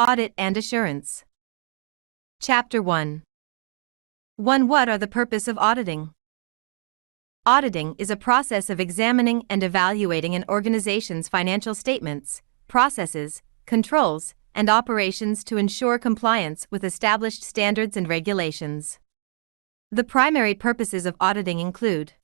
Audit and Assurance. Chapter 1. 1. What are the purpose of auditing? Auditing is a process of examining and evaluating an organization's financial statements, processes, controls, and operations to ensure compliance with established standards and regulations. The primary purposes of auditing include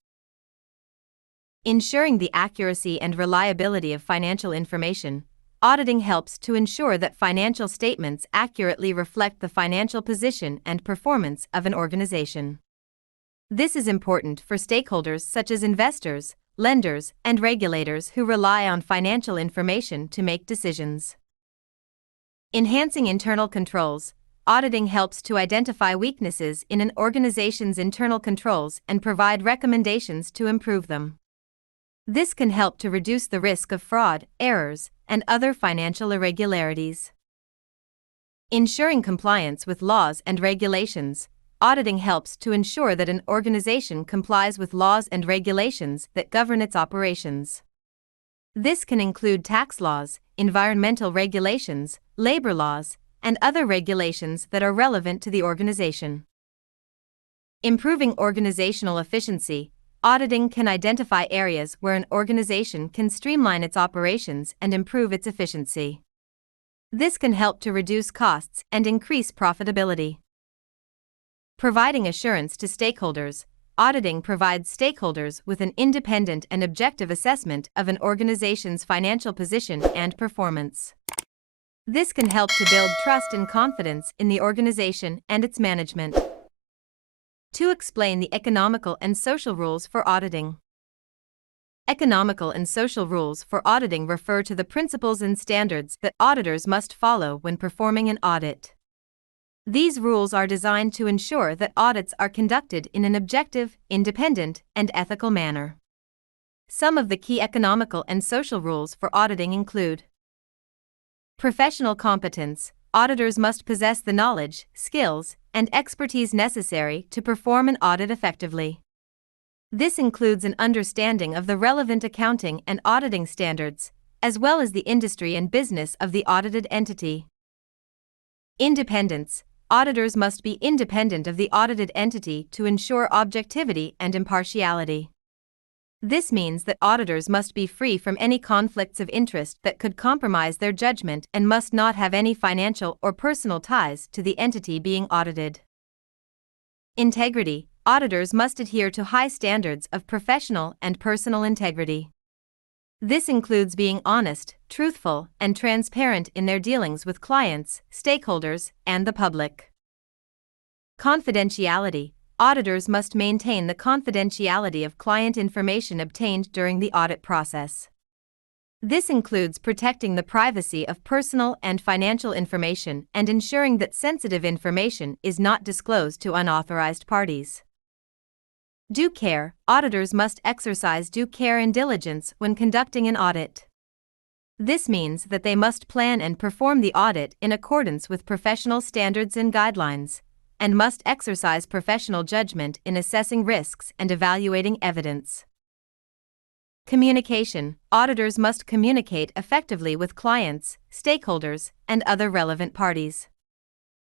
ensuring the accuracy and reliability of financial information. Auditing helps to ensure that financial statements accurately reflect the financial position and performance of an organization. This is important for stakeholders such as investors, lenders, and regulators who rely on financial information to make decisions. Enhancing internal controls. Auditing helps to identify weaknesses in an organization's internal controls and provide recommendations to improve them. This can help to reduce the risk of fraud, errors, and other financial irregularities. Ensuring compliance with laws and regulations. Auditing helps to ensure that an organization complies with laws and regulations that govern its operations. This can include tax laws, environmental regulations, labor laws, and other regulations that are relevant to the organization. Improving organizational efficiency. Auditing can identify areas where an organization can streamline its operations and improve its efficiency. This can help to reduce costs and increase profitability. Providing assurance to stakeholders. Auditing provides stakeholders with an independent and objective assessment of an organization's financial position and performance. This can help to build trust and confidence in the organization and its management. To explain the economical and social rules for auditing. Economical and social rules for auditing refer to the principles and standards that auditors must follow when performing an audit. These rules are designed to ensure that audits are conducted in an objective, independent, and ethical manner. Some of the key economical and social rules for auditing include professional competence. Auditors must possess the knowledge, skills, and expertise necessary to perform an audit effectively. This includes an understanding of the relevant accounting and auditing standards, as well as the industry and business of the audited entity. Independence. Auditors must be independent of the audited entity to ensure objectivity and impartiality. This means that auditors must be free from any conflicts of interest that could compromise their judgment and must not have any financial or personal ties to the entity being audited. Integrity. Auditors must adhere to high standards of professional and personal integrity. This includes being honest, truthful, and transparent in their dealings with clients, stakeholders, and the public. Confidentiality. Auditors must maintain the confidentiality of client information obtained during the audit process. This includes protecting the privacy of personal and financial information and ensuring that sensitive information is not disclosed to unauthorized parties. Due care. Auditors must exercise due care and diligence when conducting an audit. This means that they must plan and perform the audit in accordance with professional standards and guidelines, and must exercise professional judgment in assessing risks and evaluating evidence. Communication. Auditors must communicate effectively with clients, stakeholders, and other relevant parties.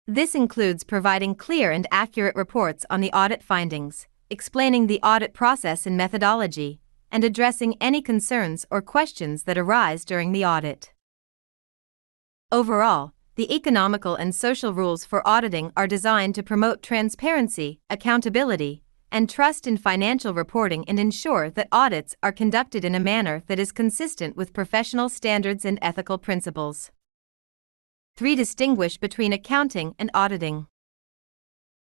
This includes providing clear and accurate reports on the audit findings, explaining the audit process and methodology, and addressing any concerns or questions that arise during the audit. Overall, the economical and social rules for auditing are designed to promote transparency, accountability, and trust in financial reporting and ensure that audits are conducted in a manner that is consistent with professional standards and ethical principles. 3. Distinguish between accounting and auditing.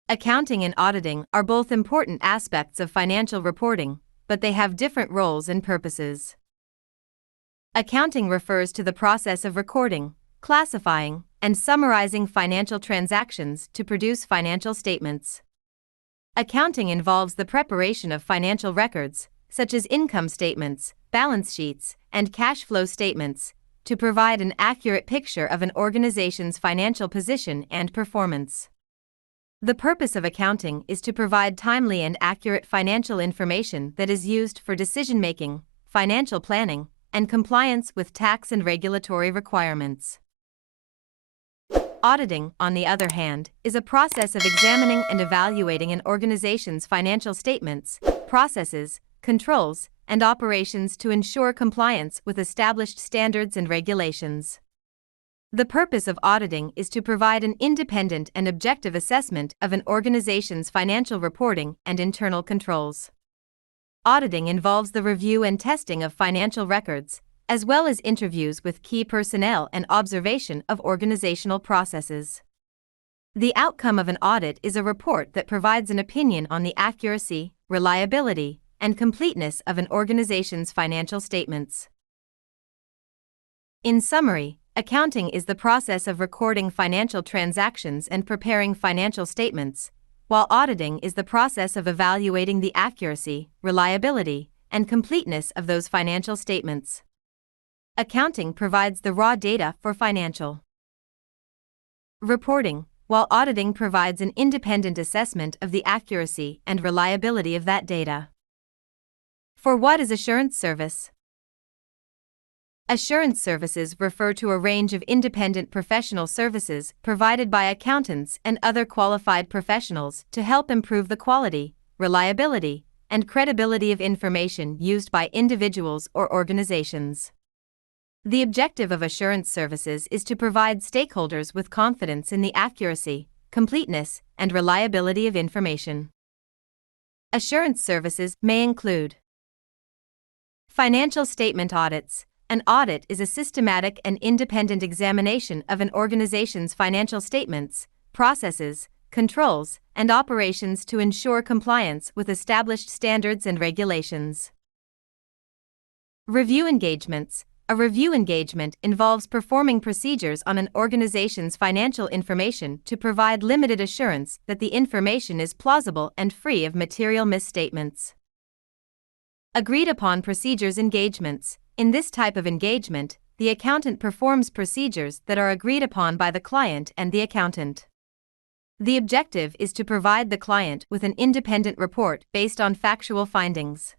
Accounting and auditing are both important aspects of financial reporting, but they have different roles and purposes. Accounting refers to the process of recording, classifying, and summarizing financial transactions to produce financial statements. Accounting involves the preparation of financial records, such as income statements, balance sheets, and cash flow statements, to provide an accurate picture of an organization's financial position and performance. The purpose of accounting is to provide timely and accurate financial information that is used for decision-making, financial planning, and compliance with tax and regulatory requirements. Auditing, on the other hand, is a process of examining and evaluating an organization's financial statements, processes, controls, and operations to ensure compliance with established standards and regulations. The purpose of auditing is to provide an independent and objective assessment of an organization's financial reporting and internal controls. Auditing involves the review and testing of financial records, as well as interviews with key personnel and observation of organizational processes. The outcome of an audit is a report that provides an opinion on the accuracy, reliability, and completeness of an organization's financial statements. In summary, accounting is the process of recording financial transactions and preparing financial statements, while auditing is the process of evaluating the accuracy, reliability, and completeness of those financial statements. Accounting provides the raw data for financial reporting, while auditing provides an independent assessment of the accuracy and reliability of that data. For what is assurance service? Assurance services refer to a range of independent professional services provided by accountants and other qualified professionals to help improve the quality, reliability, and credibility of information used by individuals or organizations. The objective of assurance services is to provide stakeholders with confidence in the accuracy, completeness, and reliability of information. Assurance services may include financial statement audits. An audit is a systematic and independent examination of an organization's financial statements, processes, controls, and operations to ensure compliance with established standards and regulations. Review engagements. A review engagement involves performing procedures on an organization's financial information to provide limited assurance that the information is plausible and free of material misstatements. Agreed upon procedures engagements. In this type of engagement, the accountant performs procedures that are agreed upon by the client and the accountant. The objective is to provide the client with an independent report based on factual findings.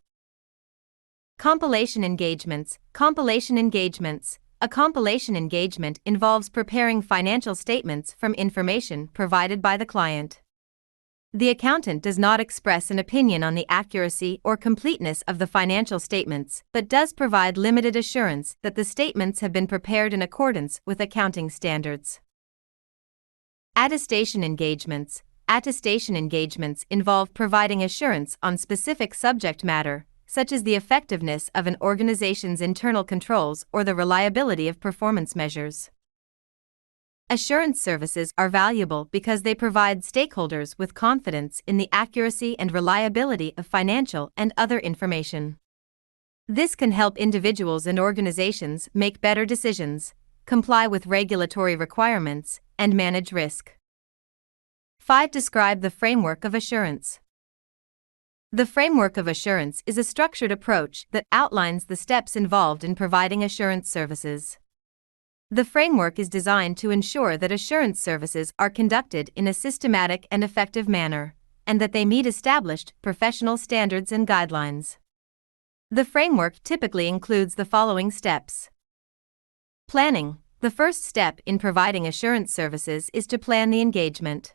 Compilation engagements. Compilation engagements. A compilation engagement involves preparing financial statements from information provided by the client. The accountant does not express an opinion on the accuracy or completeness of the financial statements, but does provide limited assurance that the statements have been prepared in accordance with accounting standards. Attestation engagements. Attestation engagements involve providing assurance on specific subject matter, such as the effectiveness of an organization's internal controls or the reliability of performance measures. Assurance services are valuable because they provide stakeholders with confidence in the accuracy and reliability of financial and other information. This can help individuals and organizations make better decisions, comply with regulatory requirements, and manage risk. 5. Describe the framework of assurance. The framework of assurance is a structured approach that outlines the steps involved in providing assurance services. The framework is designed to ensure that assurance services are conducted in a systematic and effective manner, and that they meet established professional standards and guidelines. The framework typically includes the following steps. Planning. The first step in providing assurance services is to plan the engagement.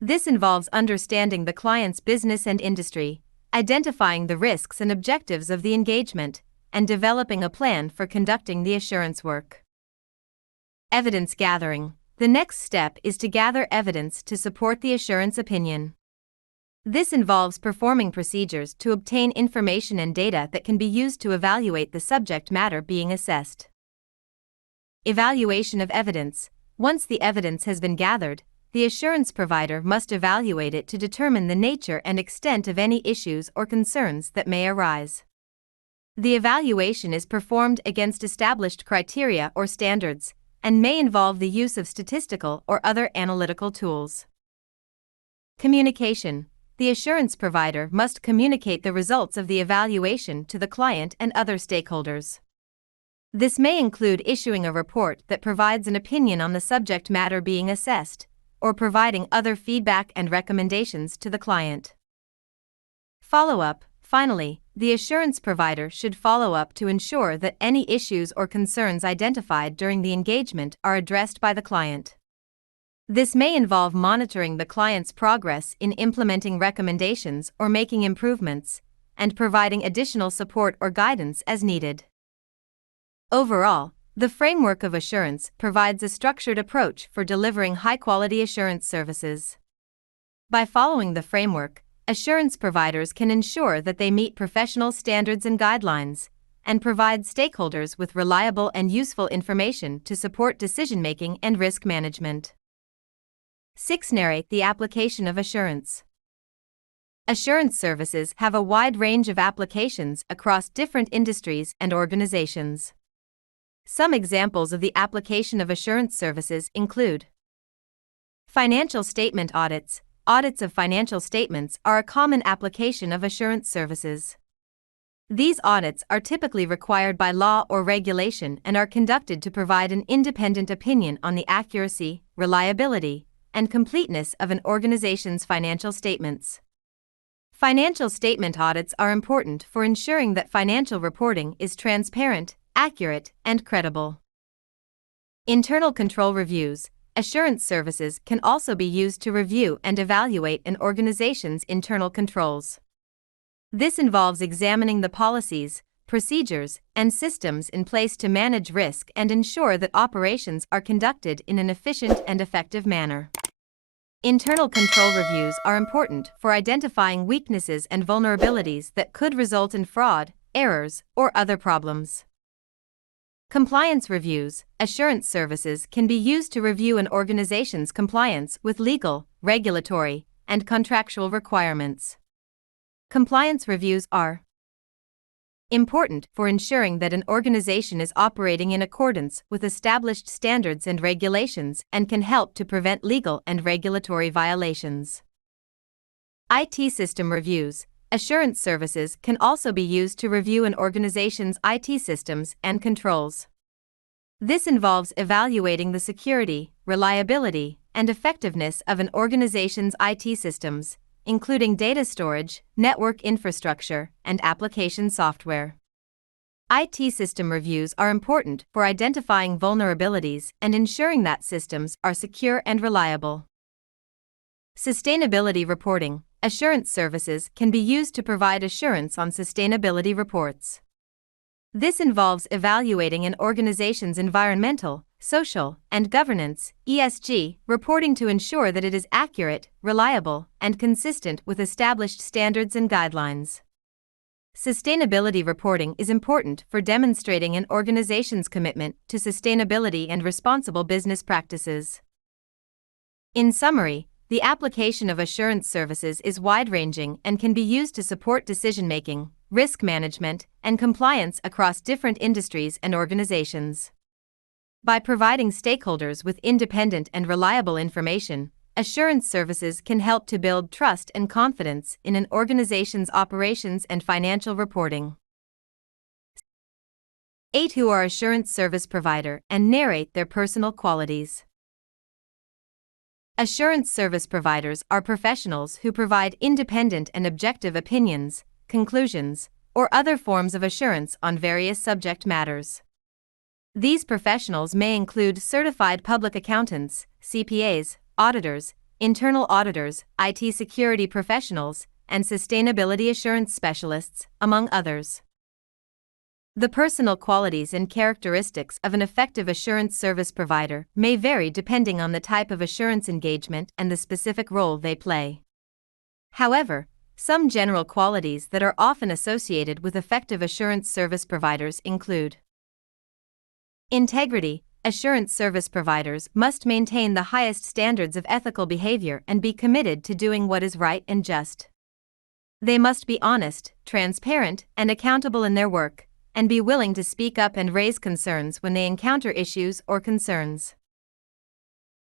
This involves understanding the client's business and industry, identifying the risks and objectives of the engagement, and developing a plan for conducting the assurance work. Evidence gathering. The next step is to gather evidence to support the assurance opinion. This involves performing procedures to obtain information and data that can be used to evaluate the subject matter being assessed. Evaluation of evidence. Once the evidence has been gathered, the assurance provider must evaluate it to determine the nature and extent of any issues or concerns that may arise. The evaluation is performed against established criteria or standards, and may involve the use of statistical or other analytical tools. Communication. The assurance provider must communicate the results of the evaluation to the client and other stakeholders. This may include issuing a report that provides an opinion on the subject matter being assessed, or providing other feedback and recommendations to the client. Follow-up. Finally, the assurance provider should follow up to ensure that any issues or concerns identified during the engagement are addressed by the client. This may involve monitoring the client's progress in implementing recommendations or making improvements, and providing additional support or guidance as needed. Overall, the framework of assurance provides a structured approach for delivering high-quality assurance services. By following the framework, assurance providers can ensure that they meet professional standards and guidelines, and provide stakeholders with reliable and useful information to support decision-making and risk management. 6. Narrate the application of assurance. Assurance services have a wide range of applications across different industries and organizations. Some examples of the application of assurance services include financial statement audits. Audits of financial statements are a common application of assurance services. These audits are typically required by law or regulation and are conducted to provide an independent opinion on the accuracy, reliability, and completeness of an organization's financial statements. Financial statement audits are important for ensuring that financial reporting is transparent, accurate, and credible. Internal control reviews. Assurance services can also be used to review and evaluate an organization's internal controls. This involves examining the policies, procedures, and systems in place to manage risk and ensure that operations are conducted in an efficient and effective manner. Internal control reviews are important for identifying weaknesses and vulnerabilities that could result in fraud, errors, or other problems. Compliance reviews. Assurance services can be used to review an organization's compliance with legal, regulatory, and contractual requirements. Compliance reviews are important for ensuring that an organization is operating in accordance with established standards and regulations and can help to prevent legal and regulatory violations. IT system reviews. Assurance services can also be used to review an organization's IT systems and controls. This involves evaluating the security, reliability, and effectiveness of an organization's IT systems, including data storage, network infrastructure, and application software. IT system reviews are important for identifying vulnerabilities and ensuring that systems are secure and reliable. Sustainability reporting. Assurance services can be used to provide assurance on sustainability reports. This involves evaluating an organization's environmental, social, and governance (ESG) reporting to ensure that it is accurate, reliable, and consistent with established standards and guidelines. Sustainability reporting is important for demonstrating an organization's commitment to sustainability and responsible business practices. In summary, the application of assurance services is wide-ranging and can be used to support decision-making, risk management, and compliance across different industries and organizations. By providing stakeholders with independent and reliable information, assurance services can help to build trust and confidence in an organization's operations and financial reporting. 8. Who are assurance service provider and narrate their personal qualities. Assurance service providers are professionals who provide independent and objective opinions, conclusions, or other forms of assurance on various subject matters. These professionals may include certified public accountants, CPAs, auditors, internal auditors, IT security professionals, and sustainability assurance specialists, among others. The personal qualities and characteristics of an effective assurance service provider may vary depending on the type of assurance engagement and the specific role they play. However, some general qualities that are often associated with effective assurance service providers include integrity. Assurance service providers must maintain the highest standards of ethical behavior and be committed to doing what is right and just. They must be honest, transparent, and accountable in their work, and be willing to speak up and raise concerns when they encounter issues or concerns.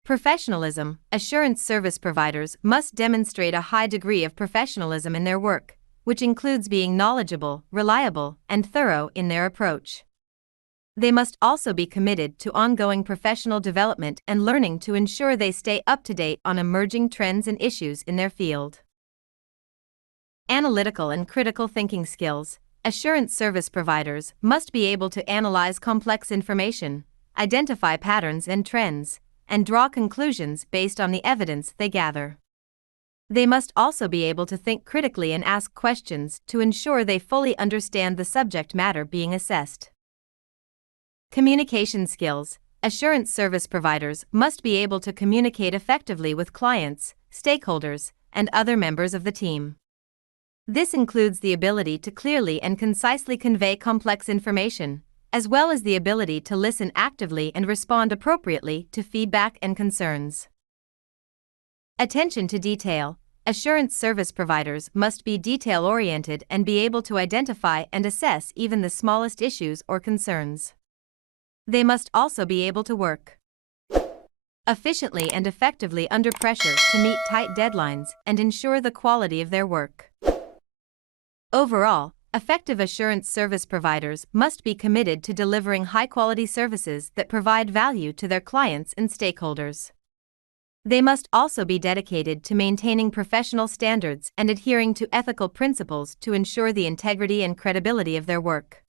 Professionalism. Assurance service providers must demonstrate a high degree of professionalism in their work, which includes being knowledgeable, reliable, and thorough in their approach. They must also be committed to ongoing professional development and learning to ensure they stay up to date on emerging trends and issues in their field. Analytical and critical thinking skills. Assurance service providers must be able to analyze complex information, identify patterns and trends, and draw conclusions based on the evidence they gather. They must also be able to think critically and ask questions to ensure they fully understand the subject matter being assessed. Communication skills. Assurance service providers must be able to communicate effectively with clients, stakeholders, and other members of the team. This includes the ability to clearly and concisely convey complex information, as well as the ability to listen actively and respond appropriately to feedback and concerns. Attention to detail. Assurance service providers must be detail-oriented and be able to identify and assess even the smallest issues or concerns. They must also be able to work efficiently and effectively under pressure to meet tight deadlines and ensure the quality of their work. Overall, effective assurance service providers must be committed to delivering high-quality services that provide value to their clients and stakeholders. They must also be dedicated to maintaining professional standards and adhering to ethical principles to ensure the integrity and credibility of their work.